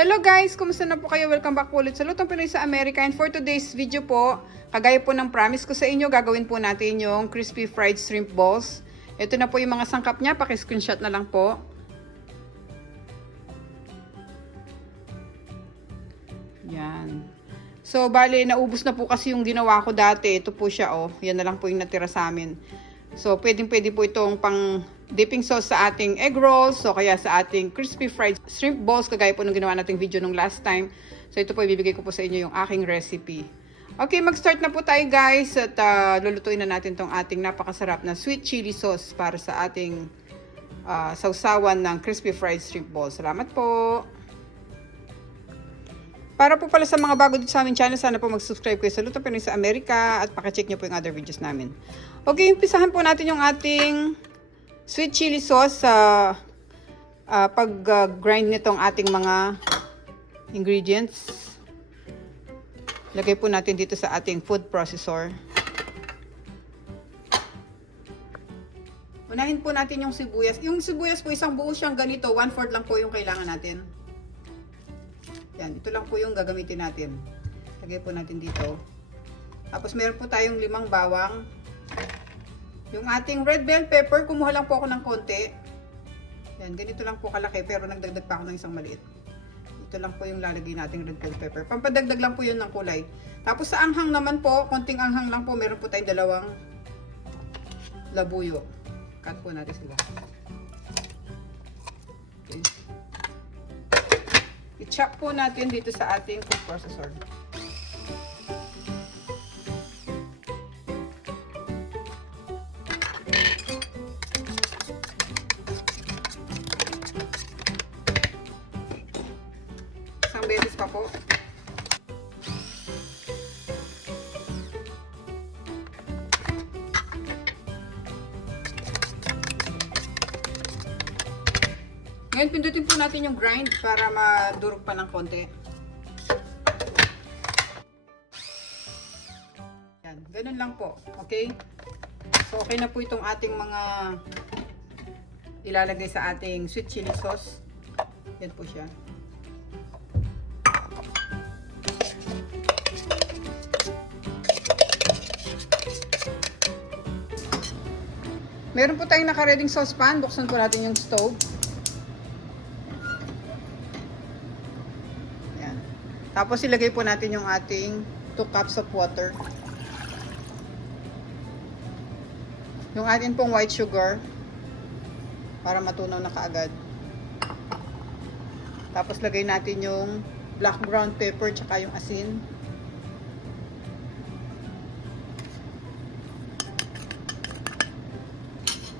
Hello guys! Kumusta na po kayo? Welcome back po ulit sa Lutong Pinoy sa Amerika. And for today's video po, kagaya po ng promise ko sa inyo, gagawin po natin yung crispy fried shrimp balls. Ito na po yung mga sangkap niya. Paki-screenshot na lang po. Yan. So, bale, naubos na po kasi yung ginawa ko dati. Ito po siya, oh. Yan na lang po yung natira sa amin. So, pwedeng pwede po itong pang dipping sauce sa ating egg rolls. So, kaya sa ating crispy fried shrimp balls, kagaya po nung ginawa nating video nung last time. So, ito po ibibigay ko po sa inyo yung aking recipe. Okay, mag-start na po tayo guys at uh, lulutuin na natin tong ating napakasarap na sweet chili sauce para sa ating uh, sausawan ng crispy fried shrimp balls. Salamat po! Para po pala sa mga bago dito sa aming channel, sana po mag-subscribe kayo sa Luto Pinoy sa Amerika at pakicheck nyo po yung other videos namin. Okay, umpisahan po natin yung ating sweet chili sauce sa uh, pag-grind nitong ating mga ingredients. Lagay po natin dito sa ating food processor. Unahin po natin yung sibuyas. Yung sibuyas po isang buo siyang ganito, 1/4 lang po yung kailangan natin. Yan, ito lang po yung gagamitin natin. Lagay po natin dito. Tapos meron po tayong limang bawang. Yung ating red bell pepper, kumuha lang po ako ng konti. Yan, ganito lang po kalaki pero nagdagdag pa ako ng isang maliit. Ito lang po yung lalagay nating red bell pepper. Pampadagdag lang po yun ng kulay. Tapos sa anghang naman po, konting anghang lang po, meron po tayong dalawang labuyo. Cut po natin sila. Okay. I-chop po natin dito sa ating food processor. Pa po. Ngayon, pindutin po natin yung grind para madurog pa ng konti. Yan, ganun lang po. Okay? So, okay na po itong ating mga ilalagay sa ating sweet chili sauce. Yan po siya. Meron po tayong naka-reading saucepan. Buksan po natin yung stove. Yan. Tapos ilagay po natin yung ating 2 cups of water. Yung atin pong white sugar para matunaw na kaagad. Tapos lagay natin yung black ground pepper tsaka yung asin.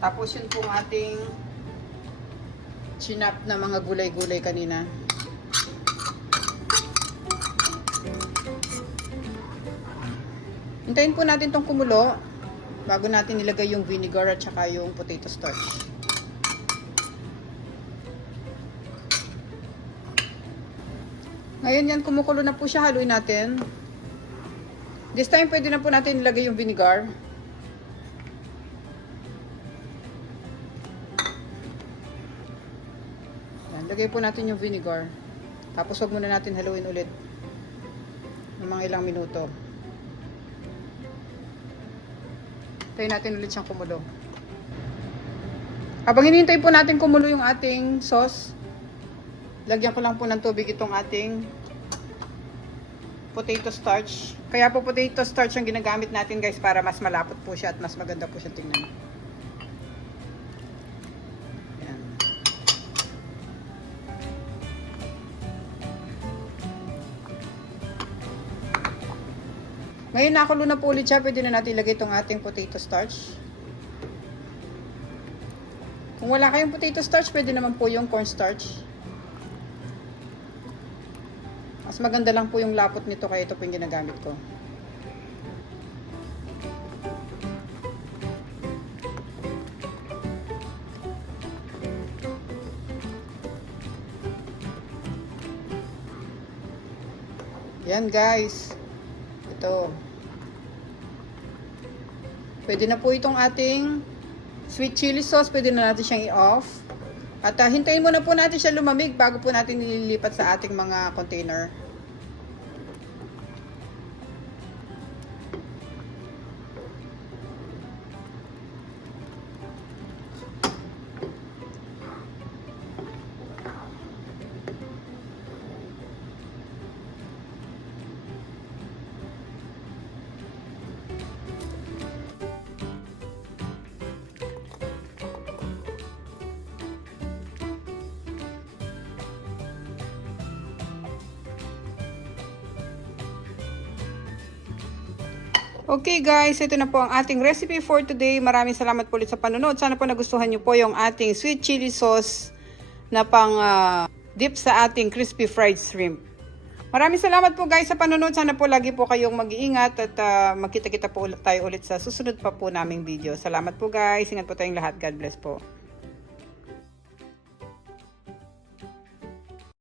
Tapos yun pong ating chinap na mga gulay-gulay kanina. Hintayin po natin tong kumulo bago natin nilagay yung vinegar at saka yung potato starch. Ngayon yan, kumukulo na po siya. Haluin natin. This time, pwede na po natin ilagay yung vinegar. Lagay po natin yung vinegar. Tapos wag muna natin haluin ulit. ng mga ilang minuto. Tayo natin ulit siyang kumulo. Habang hinihintay po natin kumulo yung ating sauce, lagyan ko lang po ng tubig itong ating potato starch. Kaya po potato starch ang ginagamit natin guys para mas malapot po siya at mas maganda po siya tingnan. Ngayon nakulo na po ulit siya, pwede na natin ilagay itong ating potato starch. Kung wala kayong potato starch, pwede naman po yung cornstarch. Mas maganda lang po yung lapot nito kaya ito po yung ginagamit ko. Yan guys. Ito. Pwede na po itong ating sweet chili sauce. Pwede na natin siyang i-off. At ah, hintayin muna po natin siya lumamig bago po natin nililipat sa ating mga container. Okay guys, ito na po ang ating recipe for today. Maraming salamat po ulit sa panonood. Sana po nagustuhan nyo po yung ating sweet chili sauce na pang ah, dip sa ating crispy fried shrimp. Maraming salamat po guys sa panonood. Sana po lagi po kayong mag-iingat at ah, magkita-kita po ulit tayo ulit sa susunod pa po naming video. Salamat po guys. Ingat po tayong lahat. God bless po.